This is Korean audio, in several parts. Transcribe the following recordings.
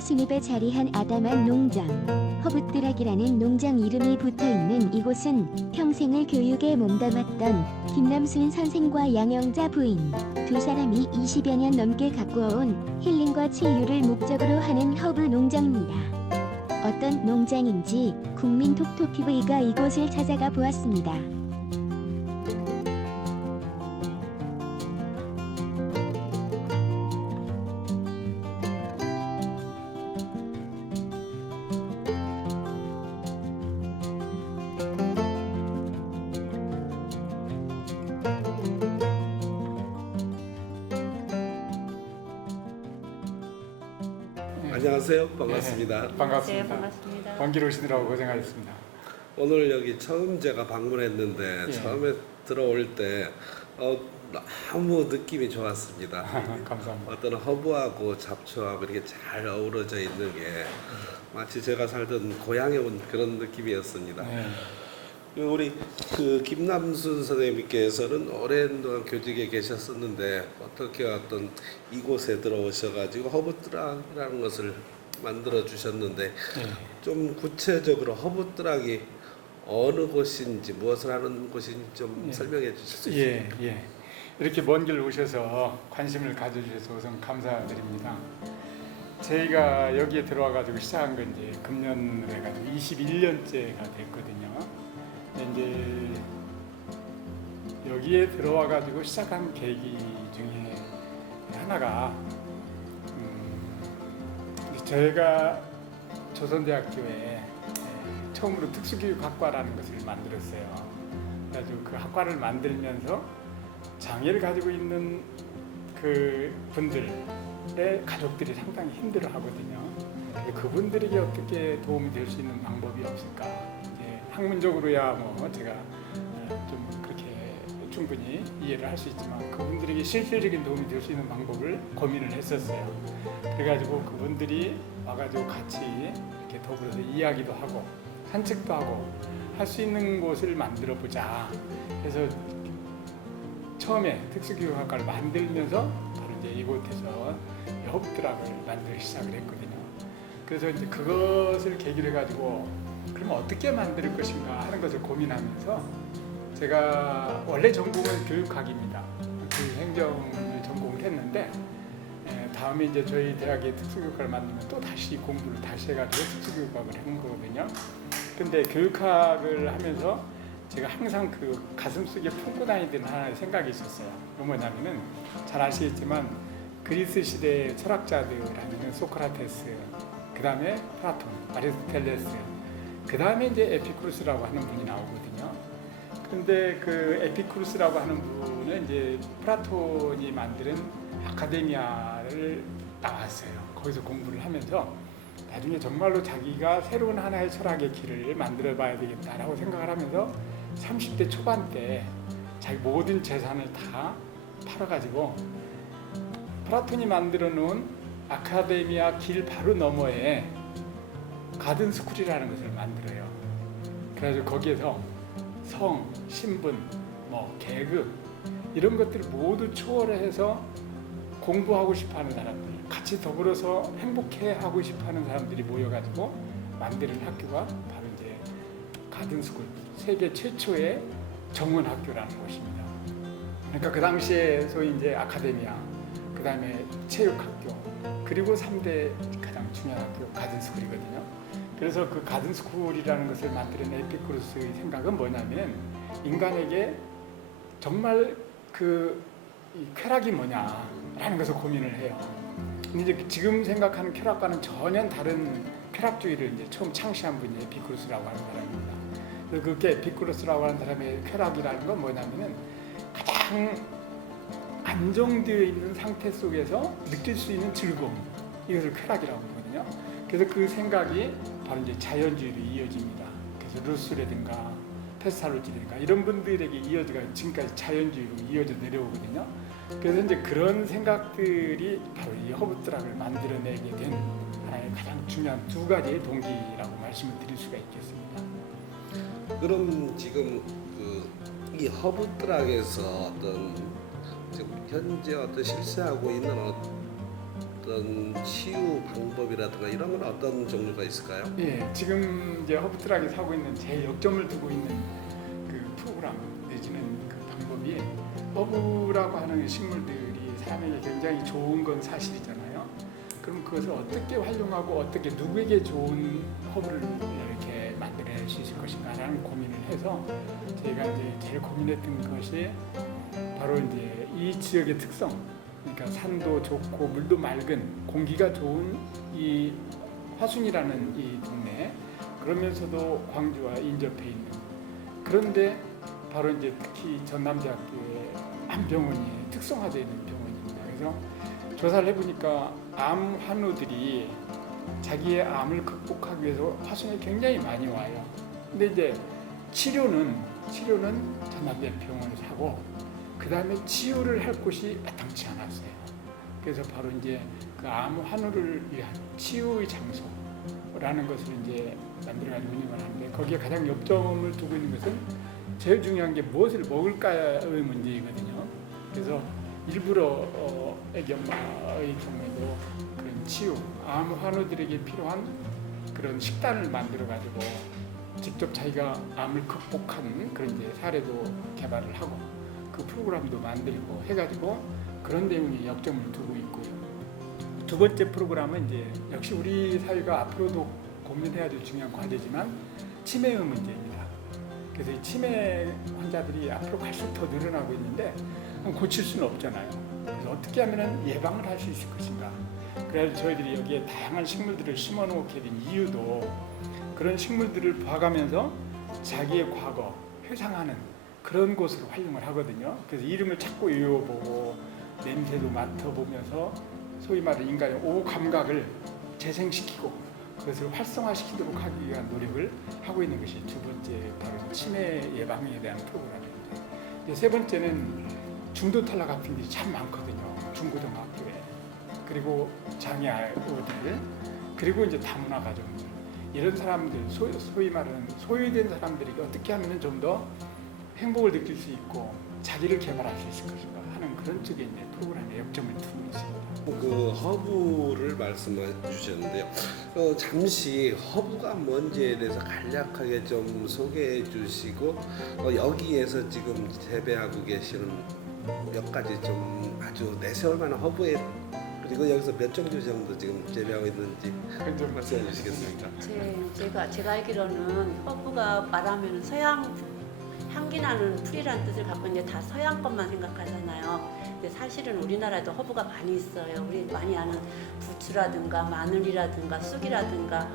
하수늪에 자리한 아담한 농장. 허브뜨락이라는 농장 이름이 붙어있는 이곳은 평생을 교육에 몸담았던 김남순 선생과 양영자 부인 두 사람이 20여 년 넘게 가꾸어온 힐링과 치유를 목적으로 하는 허브 농장입니다. 어떤 농장인지 국민톡톡TV가 이곳을 찾아가 보았습니다. 안녕하세요. 반갑습니다. 네, 반갑습니다. 네, 반갑습니다. 먼 길 오시느라고 고생하셨습니다. 오늘 여기 처음 제가 방문했는데 예. 처음에 들어올 때 너무 느낌이 좋았습니다. 감사합니다. 어떤 허브하고 잡초하고 이렇게 잘 어우러져 있는 게 마치 제가 살던 고향에 온 그런 느낌이었습니다. 네. 우리 김남순 선생님께서는 오랜 동안 교직에 계셨었는데 어떻게 어떤 이곳에 들어오셔가지고 허브뜨락이라는 것을 만들어 주셨는데 네. 좀 구체적으로 허브뜨락이 어느 곳인지 무엇을 하는 곳인지 좀 예. 설명해 주실 수 있어요? 예. 이렇게 먼 길 오셔서 관심을 가져주셔서 우선 감사드립니다. 저희가 여기에 들어와가지고 시작한 건 이제 금년으로 해가지고 21년째가 됐거든요. 이제 여기에 들어와가지고 시작한 계기 중에 하나가 저희가 조선대학교에 처음으로 특수교육학과라는 것을 만들었어요. 그래가지고 그 학과를 만들면서 장애를 가지고 있는 그 분들의 가족들이 상당히 힘들어 하거든요. 그분들에게 어떻게 도움이 될 수 있는 방법이 없을까? 이제 학문적으로야 뭐 제가 좀 그렇게 충분히 이해를 할 수 있지만 그분들에게 실질적인 도움이 될 수 있는 방법을 고민을 했었어요. 그래가지고 그분들이 와가지고 같이 이렇게 더불어서 이야기도 하고 산책도 하고 할 수 있는 곳을 만들어 보자. 그래서 처음에 특수교육학과를 만들면서 바로 이제 이곳에서 허브뜨락을 만들기 시작을 했거든요. 그래서 이제 그것을 계기로 해가지고 그러면 어떻게 만들 것인가 하는 것을 고민하면서 제가 원래 전공은 교육학입니다. 행정을 전공을 했는데 다음에 이제 저희 대학에 특수교육학을 만들면 또 다시 공부를 다시 해가지고 특수교육학을 한 거거든요. 근데 교육학을 하면서 제가 항상 그 가슴속에 품고 다니던 하나의 생각이 있었어요. 그 뭐냐면은 잘 아시겠지만 그리스 시대 철학자들하면 소크라테스, 그 다음에 플라톤, 아리스토텔레스, 그 다음에 이제 에피쿠루스라고 하는 분이 나오거든요. 근데 그 에피쿠루스라고 하는 분은 이제 플라톤이 만드는 아카데미아를 나왔어요. 거기서 공부를 하면서 나중에 정말로 자기가 새로운 하나의 철학의 길을 만들어 봐야 되겠다라고 생각을 하면서 30대 초반 때 자기 모든 재산을 다 팔아가지고 플라톤이 만들어 놓은 아카데미아 길 바로 너머에 가든 스쿨이라는 것을 만들어요. 그래서 거기에서 성, 신분, 뭐 계급 이런 것들을 모두 초월해서 공부하고 싶어하는 사람들, 같이 더불어서 행복해하고 싶어하는 사람들이 모여가지고 만드는 학교가 바로 이제 가든 스쿨, 세계 최초의 정원 학교라는 곳입니다. 그러니까 그 당시에 소위 이제 아카데미아, 그 다음에 체육학교, 그리고 3대 가장 중요한 학교 가든 스쿨이거든요. 그래서 그 가든 스쿨이라는 것을 만드는 에피쿠루스의 생각은 뭐냐면 인간에게 정말 이 쾌락이 뭐냐라는 것을 고민을 해요. 근데 이제 지금 생각하는 쾌락과는 전혀 다른 쾌락주의를 이제 처음 창시한 분이 에피쿠루스라고 하는 사람입니다. 그래서 그게 에피쿠루스라고 하는 사람의 쾌락이라는 건 뭐냐면은 가장 안정되어 있는 상태 속에서 느낄 수 있는 즐거움, 이것을 쾌락이라고 하거든요. 그래서 그 생각이 바로 이제 자연주의로 이어집니다. 그래서 루소라든가 페스탈로지라든가 이런 분들에게 이어져가 지금까지 자연주의로 이어져 내려오거든요. 그래서 이제 그런 생각들이 바로 이 허브뜨락을 만들어내게 된 하나의 가장 중요한 두 가지의 동기라고 말씀을 드릴 수가 있겠습니다. 그럼 지금 이 허브뜨락에서 어떤 지금 현재 어떤 실시하고 있는 어떤 어떤 치유 방법이라든가 이런 건 어떤 종류가 있을까요? 예, 지금 이제 허브트락에서 하고 있는 제일 역점을 두고 있는 그 프로그램 내지는 그 방법이 허브라고 하는 식물들이 사람에게 굉장히 좋은 건 사실이잖아요. 그럼 그것을 어떻게 활용하고 어떻게 누구에게 좋은 허브를 이렇게 만들어낼 수 있을 것인가라는 고민을 해서 저희가 이제 제일 고민했던 것이 바로 이제 이 지역의 특성, 그러니까 산도 좋고 물도 맑은 공기가 좋은 이 화순이라는 이 동네, 그러면서도 광주와 인접해 있는, 그런데 바로 이제 특히 전남대학교의 한 병원이 특성화되어 있는 병원입니다. 그래서 조사를 해보니까 암 환우들이 자기의 암을 극복하기 위해서 화순에 굉장히 많이 와요. 근데 이제 치료는 전남대병원에서 하고 그 다음에 치유를 할 곳이 마땅치 않았어요. 그래서 바로 이제 그 암 환우를 위한 치유의 장소라는 것을 이제 만들어가지고 운영을 하는데, 거기에 가장 역점을 두고 있는 것은 제일 중요한 게 무엇을 먹을까의 문제이거든요. 그래서 일부러 애기 엄마의 경우에도 그런 치유, 암 환우들에게 필요한 그런 식단을 만들어가지고 직접 자기가 암을 극복한 그런 이제 사례도 개발을 하고 그 프로그램도 만들고 해가지고 그런 내용에 역점을 두고 있고요. 두 번째 프로그램은 이제 역시 우리 사회가 앞으로도 고민해야 될 중요한 과제지만 치매의 문제입니다. 그래서 이 치매 환자들이 앞으로 갈수록 더 늘어나고 있는데 고칠 수는 없잖아요. 그래서 어떻게 하면 예방을 할 수 있을 것인가. 그래서 저희들이 여기에 다양한 식물들을 심어 놓게 된 이유도 그런 식물들을 봐가면서 자기의 과거, 회상하는 그런 곳으로 활용을 하거든요. 그래서 이름을 자꾸 외워보고 냄새도 맡아보면서 소위 말하는 인간의 오후 감각을 재생시키고 그것을 활성화시키도록 하기 위한 노력을 하고 있는 것이 두 번째 바로 치매 예방에 대한 프로그램입니다. 이제 세 번째는 중도 탈락 학생들이 참 많거든요. 중고등학교에. 그리고 장애 아이들, 그리고 이제 다문화 가정들, 이런 사람들, 소위 말하는 소외된 사람들이 어떻게 하면 좀 더 행복을 느낄 수 있고 자기를 개발할 수 있을 것인가 하는 그런 쪽에 이제 프로그램의 역점을 두고 있습니다. 그 허브를 말씀해 주셨는데요. 잠시 허브가 뭔지에 대해서 간략하게 좀 소개해 주시고 여기에서 지금 재배하고 계시는 몇 가지 좀 아주 내세울 만한 허브에, 그리고 여기서 몇 종류 정도 지금 재배하고 있는지 좀 말씀해 주시겠습니까? 제가 알기로는 허브가 말하면 서양 향기 나는 풀이라는 뜻을 갖고 있는데 다 서양 것만 생각하잖아요. 근데 사실은 우리나라에도 허브가 많이 있어요. 우리 많이 아는 부추라든가 마늘이라든가 쑥이라든가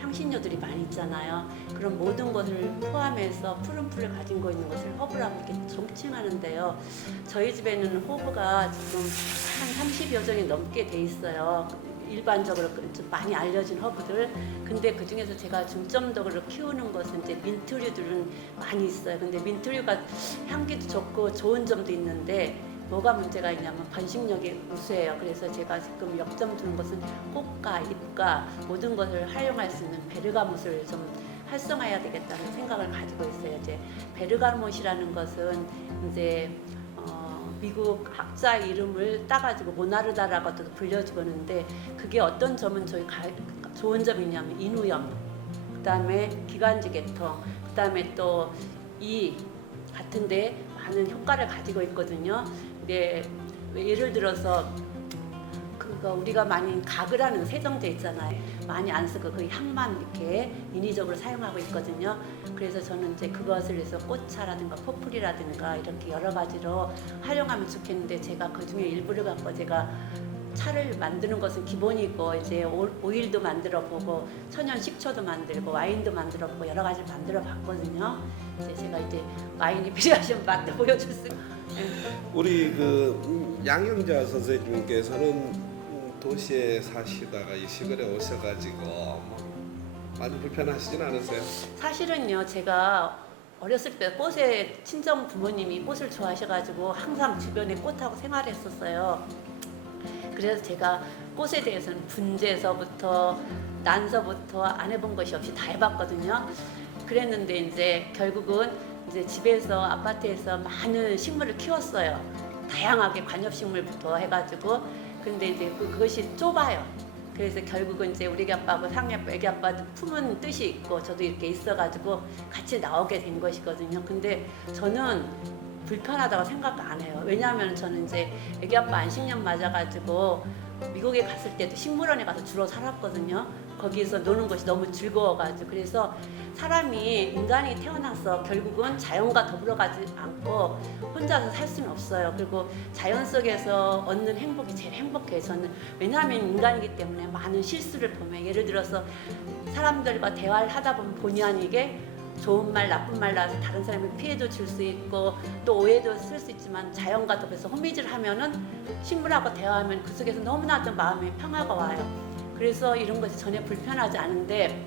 향신료들이 많이 있잖아요. 그런 모든 것을 포함해서 푸른 풀을 가진 거 있는 것을 허브라고 이렇게 종칭하는데요. 저희 집에는 허브가 지금 한 30여 종이 넘게 돼 있어요. 일반적으로 좀 많이 알려진 허브들. 근데 그 중에서 제가 중점적으로 키우는 것은 이제 민트류들은 많이 있어요. 근데 민트류가 향기도 좋고 좋은 점도 있는데 뭐가 문제가 있냐면 번식력이 우수해요. 그래서 제가 지금 역점 두는 것은 꽃과 잎과 모든 것을 활용할 수 있는 베르가못을 좀 활성화해야 되겠다는 생각을 가지고 있어요. 이제 베르가못이라는 것은 이제 미국 학자 이름을 따가지고 모나르다라고도 불려지고 있는데, 그게 어떤 점은 좋은 점이 있냐면 인후염, 그 다음에 기관지 계통, 그 다음에 또 이 같은데 많은 효과를 가지고 있거든요. 근데 예를 들어서 그거 우리가 많이 가글하는 세정제 있잖아요. 많이 안 쓰고 그 향만 이렇게 인위적으로 사용하고 있거든요. 그래서 저는 이제 그것을 해서 꽃차라든가 포플이라든가 이렇게 여러 가지로 활용하면 좋겠는데, 제가 그 중에 일부를 갖고 제가 차를 만드는 것은 기본이고 이제 오일도 만들어 보고 천연 식초도 만들고 와인도 만들어 보고 여러 가지를 만들어 봤거든요. 이제 제가 이제 와인이 필요하시면 맛도 보여줄 수. 우리 그 양영자 선생님께서는 도시에 사시다가 이 시골에 오셔가지고 많이 불편하시진 않으세요? 사실은요, 제가 어렸을 때 꽃에 친정 부모님이 꽃을 좋아하셔가지고 항상 주변에 꽃하고 생활했었어요. 그래서 제가 꽃에 대해서는 분재서부터 난서부터 안 해본 것이 없이 다 해봤거든요. 그랬는데 이제 결국은 이제 집에서 아파트에서 많은 식물을 키웠어요. 다양하게 관엽식물부터 해가지고. 근데 이제 그것이 좁아요. 그래서 결국은 이제 우리 애기 아빠하고 상희 아빠, 애기 아빠도 품은 뜻이 있고 저도 이렇게 있어가지고 같이 나오게 된 것이거든요. 근데 저는 불편하다고 생각 안 해요. 왜냐하면 저는 이제 애기 아빠 안식년 맞아가지고 미국에 갔을 때도 식물원에 가서 주로 살았거든요. 거기서 노는 것이 너무 즐거워가지고. 그래서 사람이 인간이 태어나서 결국은 자연과 더불어 가지 않고 혼자서 살 수는 없어요. 그리고 자연 속에서 얻는 행복이 제일 행복해요. 저는 왜냐하면 인간이기 때문에 많은 실수를 보면, 예를 들어서 사람들과 대화를 하다 보면 본의 아니게 좋은 말 나쁜 말 나와서 다른 사람에게 피해도 줄 수 있고 또 오해도 쓸 수 있지만, 자연과 더불어서 호미질 하면은 식물하고 대화하면 그 속에서 너무나도 마음에 평화가 와요. 그래서 이런 것이 전혀 불편하지 않은데,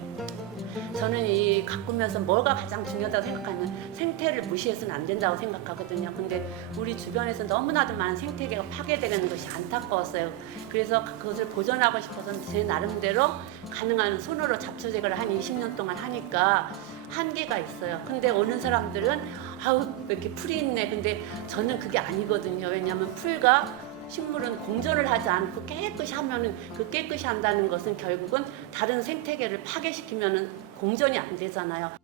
저는 이 가꾸면서 뭐가 가장 중요하다고 생각하면 생태를 무시해서는 안 된다고 생각하거든요. 근데 우리 주변에서 너무나도 많은 생태계가 파괴되는 것이 안타까웠어요. 그래서 그것을 보존하고 싶어서 제 나름대로 가능한 손으로 잡초제거를 한 20년 동안 하니까 한계가 있어요. 근데 오는 사람들은 아우 왜 이렇게 풀이 있네. 근데 저는 그게 아니거든요. 왜냐하면 풀과 식물은 공존을 하지 않고 깨끗이 하면은, 그 깨끗이 한다는 것은 결국은 다른 생태계를 파괴시키면은 공존이 안 되잖아요.